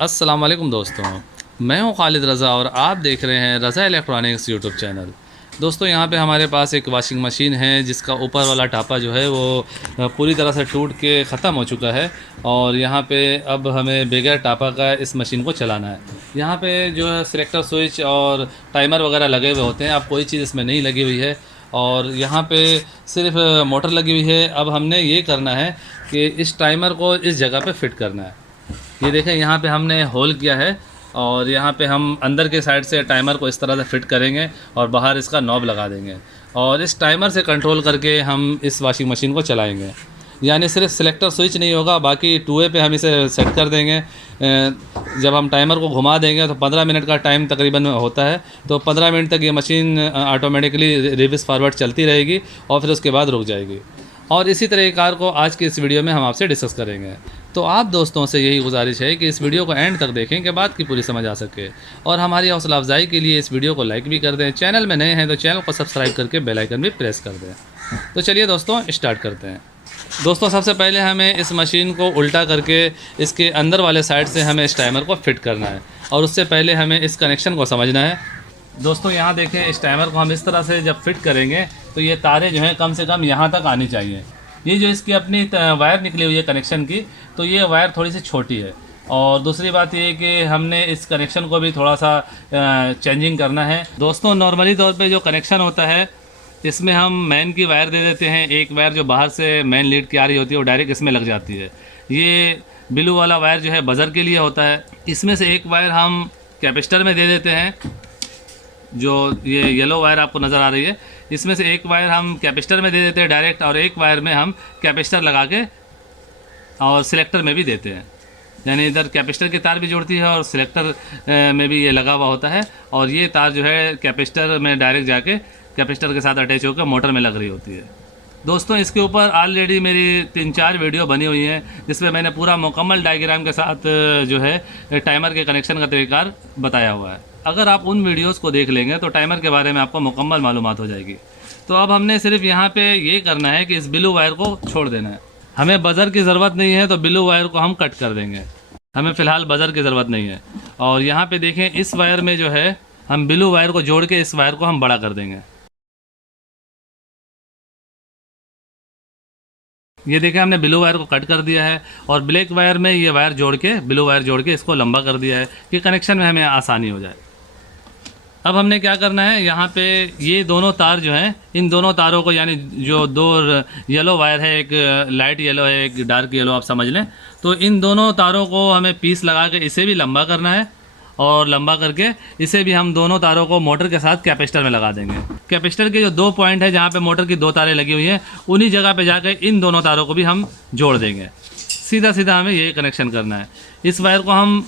अस्सलाम वालेकुम दोस्तों, मैं हूं खालिद रज़ा और आप देख रहे हैं रज़ा इलेक्ट्रॉनिक्स यूट्यूब चैनल। दोस्तों यहाँ पे हमारे पास एक वॉशिंग मशीन है जिसका ऊपर वाला टापा जो है वो पूरी तरह से टूट के ख़त्म हो चुका है और यहाँ पे अब हमें बगैर टापा का इस मशीन को चलाना है। यहाँ पे जो है सिलेक्टर स्विच और टाइमर वगैरह लगे हुए होते हैं, अब कोई चीज़ इसमें नहीं लगी हुई है और यहाँ पे सिर्फ मोटर लगी हुई है। अब हमने ये करना है कि इस टाइमर को इस जगह पे फिट करना है। ये देखें, यहाँ पे हमने होल किया है और यहाँ पे हम अंदर के साइड से टाइमर को इस तरह से फिट करेंगे और बाहर इसका नॉब लगा देंगे और इस टाइमर से कंट्रोल करके हम इस वॉशिंग मशीन को चलाएंगे। यानी सिर्फ सिलेक्टर स्विच नहीं होगा, बाकी टूए पे हम इसे सेट कर देंगे। जब हम टाइमर को घुमा देंगे तो 15 मिनट का टाइम तकरीबन होता है, तो 15 मिनट तक ये मशीन ऑटोमेटिकली रिवर्स फॉरवर्ड चलती रहेगी और फिर उसके बाद रुक जाएगी। और इसी तरह कार को आज की इस वीडियो में हम आपसे डिस्कस करेंगे। तो आप दोस्तों से यही गुजारिश है कि इस वीडियो को एंड तक देखें कि बात की पूरी समझ आ सके और हमारी हौसला अफजाई के लिए इस वीडियो को लाइक भी कर दें। चैनल में नए हैं तो चैनल को सब्सक्राइब करके बेल आइकन भी प्रेस कर दें। तो चलिए दोस्तों स्टार्ट करते हैं। दोस्तों सबसे पहले हमें इस मशीन को उल्टा करके इसके अंदर वाले साइड से हमें इस टाइमर को फिट करना है और उससे पहले हमें इस कनेक्शन को समझना है। दोस्तों यहाँ देखें, इस टाइमर को हम इस तरह से जब फिट करेंगे तो ये तारें जो हैं कम से कम यहाँ तक आनी चाहिए। ये जो इसकी अपनी वायर निकली हुई है कनेक्शन की, तो ये वायर थोड़ी सी छोटी है। और दूसरी बात ये कि हमने इस कनेक्शन को भी थोड़ा सा चेंजिंग करना है। दोस्तों नॉर्मली तौर पे जो कनेक्शन होता है इसमें हम मेन की वायर दे देते हैं, एक वायर जो बाहर से मेन लीड की आ रही होती है वो डायरेक्ट इसमें लग जाती है। ये ब्लू वाला वायर जो है बज़र के लिए होता है। इसमें से एक वायर हम कैपेसिटर में दे देते हैं, जो ये येलो वायर आपको नज़र आ रही है, इसमें से एक वायर हम कैपेसिटर में दे देते हैं डायरेक्ट और एक वायर में हम कैपेसिटर लगा के और सिलेक्टर में भी देते हैं। यानी इधर कैपेसिटर की तार भी जुड़ती है और सिलेक्टर में भी ये लगा हुआ होता है और ये तार जो है कैपेसिटर में डायरेक्ट जाके कैपेसिटर के साथ अटैच होकर मोटर में लग रही होती है। दोस्तों इसके ऊपर ऑलरेडी मेरी 3-4 वीडियो बनी हुई हैं जिसमें मैंने पूरा मुकम्मल डायग्राम के साथ जो है टाइमर के कनेक्शन का तरीक़ार बताया हुआ है। अगर आप उन वीडियोस को देख लेंगे तो टाइमर के बारे में आपको मुकम्मल मालूमात हो जाएगी। तो अब हमने सिर्फ यहाँ पे ये करना है कि इस ब्लू वायर को छोड़ देना है। हमें बज़र की ज़रूरत नहीं है तो ब्लू वायर को हम कट कर देंगे। हमें फ़िलहाल बज़र की ज़रूरत नहीं है। और यहाँ पे देखें, इस वायर में जो है हम ब्लू वायर को जोड़ के इस वायर को हम बड़ा कर देंगे। ये देखें, हमने ब्लू वायर को कट कर दिया है और ब्लैक वायर में ये वायर जोड़ के, ब्लू वायर जोड़ के इसको लंबा कर दिया है कि कनेक्शन में हमें आसानी हो जाए। अब हमने क्या करना है, यहाँ पे ये दोनों तार जो हैं, इन दोनों तारों को, यानी जो दो येलो वायर है, एक लाइट येलो है एक डार्क येलो आप समझ लें, तो इन दोनों तारों को हमें पीस लगा के इसे भी लंबा करना है और लंबा करके इसे भी हम दोनों तारों को मोटर के साथ कैपेसिटर में लगा देंगे। कैपेसिटर के जो 2 पॉइंट है जहाँ पे मोटर की 2 तारें लगी हुई हैं, उन्हीं जगह पे जाके इन दोनों तारों को भी हम जोड़ देंगे। सीधा सीधा हमें ये कनेक्शन करना है। इस वायर को हम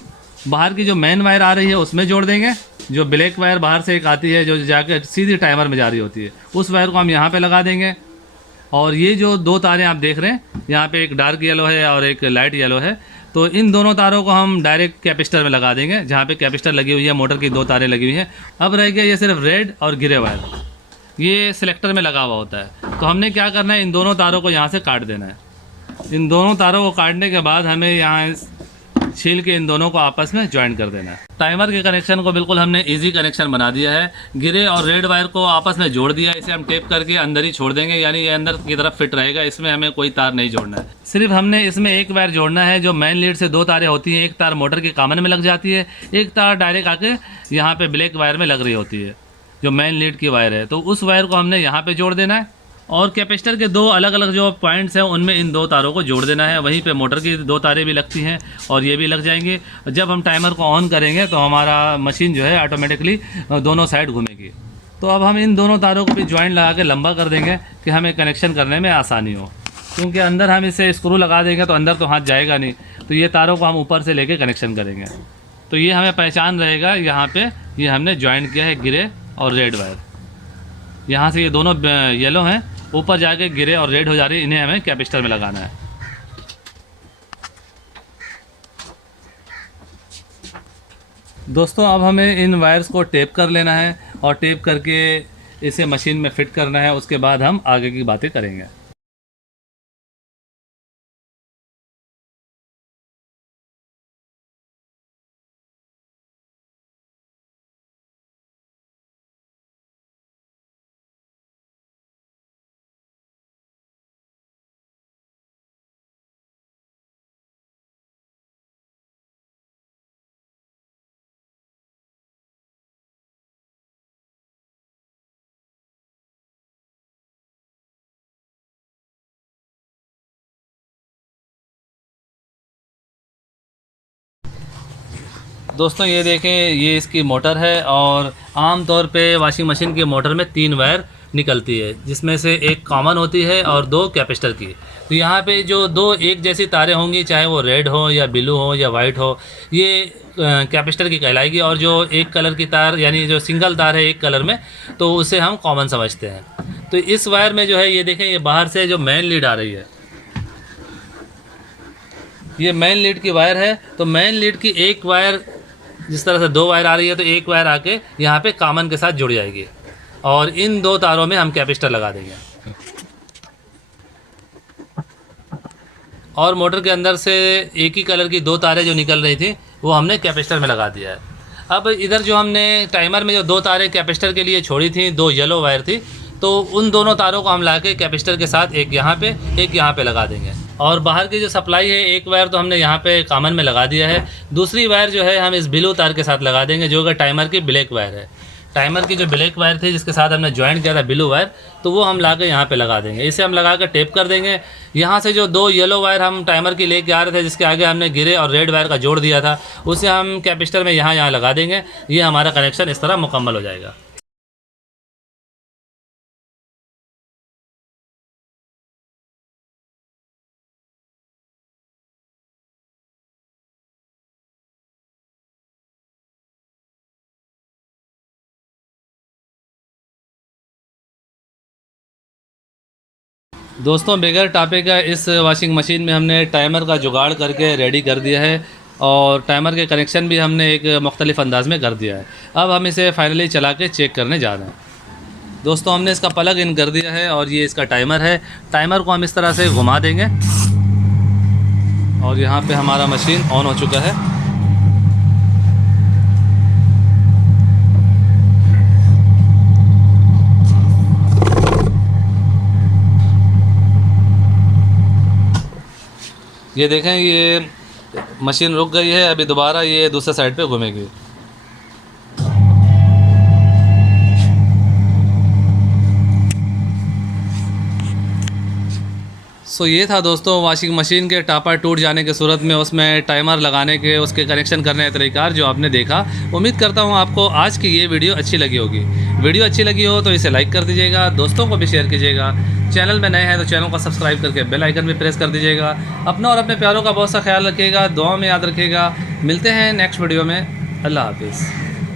बाहर की जो मेन वायर आ रही है उसमें जोड़ देंगे। जो ब्लैक वायर बाहर से एक आती है जो जाके सीधी टाइमर में जा रही होती है, उस वायर को हम यहाँ पे लगा देंगे। और ये जो 2 तारें आप देख रहे हैं, यहाँ पे एक डार्क येलो है और एक लाइट येलो है, तो इन दोनों तारों को हम डायरेक्ट कैपेसिटर में लगा देंगे जहाँ पे कैपेसिटर लगी हुई है, मोटर की 2 तारें लगी हुई हैं। अब रह गया ये सिर्फ रेड और ग्रे वायर, ये सिलेक्टर में लगा हुआ होता है। तो हमने क्या करना है, इन दोनों तारों को यहाँ से काट देना है। इन दोनों तारों को काटने के बाद हमें यहाँ छील के इन दोनों को आपस में ज्वाइन कर देना है। टाइमर के कनेक्शन को बिल्कुल हमने इजी कनेक्शन बना दिया है। ग्रे और रेड वायर को आपस में जोड़ दिया है, इसे हम टेप करके अंदर ही छोड़ देंगे, यानी ये अंदर की तरफ फिट रहेगा, इसमें हमें कोई तार नहीं जोड़ना है। सिर्फ हमने इसमें एक वायर जोड़ना है। जो मेन लीड से 2 तारें होती हैं, एक तार मोटर के कामन में लग जाती है, एक तार डायरेक्ट आके यहाँ पे ब्लैक वायर में लग रही होती है जो मेन लीड की वायर है, तो उस वायर को हमने यहाँ पे जोड़ देना है। और कैपेसिटर के 2 अलग अलग जो पॉइंट्स हैं उनमें इन 2 तारों को जोड़ देना है। वहीं पे मोटर की 2 तारें भी लगती हैं और ये भी लग जाएंगी। जब हम टाइमर को ऑन करेंगे तो हमारा मशीन जो है ऑटोमेटिकली दोनों साइड घूमेगी। तो अब हम इन दोनों तारों को भी ज्वाइंट लगा के लंबा कर देंगे कि हमें कनेक्शन करने में आसानी हो, क्योंकि अंदर हम इसे स्क्रू लगा देंगे तो अंदर तो हाथ जाएगा नहीं, तो ये तारों को हम ऊपर से लेके कनेक्शन करेंगे। तो ये हमें पहचान रहेगा, यहाँ पर ये हमने ज्वाइंट किया है ग्रे और रेड वायर। यहाँ से ये दोनों येलो हैं, ऊपर जाके ग्रे और रेड हो जा रही है, इन्हें हमें कैपेसिटर में लगाना है। दोस्तों अब हमें इन वायर्स को टेप कर लेना है और टेप करके इसे मशीन में फिट करना है। उसके बाद हम आगे की बातें करेंगे। दोस्तों ये देखें, ये इसकी मोटर है और आम तौर पे वॉशिंग मशीन की मोटर में 3 वायर निकलती है, जिसमें से एक कॉमन होती है और 2 कैपेसिटर की। तो यहाँ पे जो 2 एक जैसी तारें होंगी, चाहे वो रेड हो या ब्लू हो या वाइट हो, ये कैपेसिटर की कहलाएगी। और जो एक कलर की तार, यानी जो सिंगल तार है एक कलर में, तो उसे हम कॉमन समझते हैं। तो इस वायर में जो है, ये देखें, ये बाहर से जो मेन लीड आ रही है, ये मेन लीड की वायर है। तो मेन लीड की एक वायर, जिस तरह से 2 वायर आ रही है, तो एक वायर आके यहाँ पे कॉमन के साथ जुड़ जाएगी और इन 2 तारों में हम कैपेसिटर लगा देंगे। और मोटर के अंदर से एक ही कलर की 2 तारें जो निकल रही थी, वो हमने कैपेसिटर में लगा दिया है। अब इधर जो हमने टाइमर में जो 2 तारें कैपेसिटर के लिए छोड़ी थी, 2 येलो वायर थी, तो उन दोनों तारों को हम ला के कैपेसिटर के साथ एक यहाँ पे लगा देंगे। और बाहर की जो सप्लाई है, एक वायर तो हमने यहाँ पे कॉमन में लगा दिया है, दूसरी वायर जो है हम इस ब्लू तार के साथ लगा देंगे, जो कि टाइमर की ब्लैक वायर है। टाइमर की जो ब्लैक वायर थी, जिसके साथ हमने ज्वाइंट किया था ब्लू वायर, तो वो हम ला के यहाँ पे लगा देंगे। इसे हम लगा कर टेप कर देंगे। यहाँ से जो 2 येलो वायर हम टाइमर की लेके आ रहे थे, जिसके आगे हमने गिरे और रेड वायर का जोड़ दिया था, उसे हम कैपेसिटर में यहाँ लगा देंगे। ये हमारा कनेक्शन इस तरह मुकम्मल हो जाएगा। दोस्तों बगैर टापे का इस वॉशिंग मशीन में हमने टाइमर का जुगाड़ करके रेडी कर दिया है और टाइमर के कनेक्शन भी हमने एक मुख्तलिफ़ अंदाज़ में कर दिया है। अब हम इसे फाइनली चला के चेक करने जा रहे हैं। दोस्तों हमने इसका प्लग इन कर दिया है और ये इसका टाइमर है। टाइमर को हम इस तरह से घुमा देंगे और यहाँ पे हमारा मशीन ऑन हो चुका है। ये देखें, ये मशीन रुक गई है, अभी दोबारा ये दूसरे साइड पे घूमेगी। सो ये था दोस्तों वॉशिंग मशीन के टापा टूट जाने की सूरत में उसमें टाइमर लगाने के, उसके कनेक्शन करने का तरीक़ार जो आपने देखा। उम्मीद करता हूँ आपको आज की ये वीडियो अच्छी लगी होगी। वीडियो अच्छी लगी हो तो इसे लाइक कर दीजिएगा, दोस्तों को भी शेयर कीजिएगा। चैनल में नए हैं तो चैनल को सब्सक्राइब करके बेल आइकन भी प्रेस कर दीजिएगा। अपना और अपने प्यारों का बहुत सा ख्याल रखिएगा, दुआ में याद रखिएगा। मिलते हैं नेक्स्ट वीडियो में। अल्लाह हाफिज़।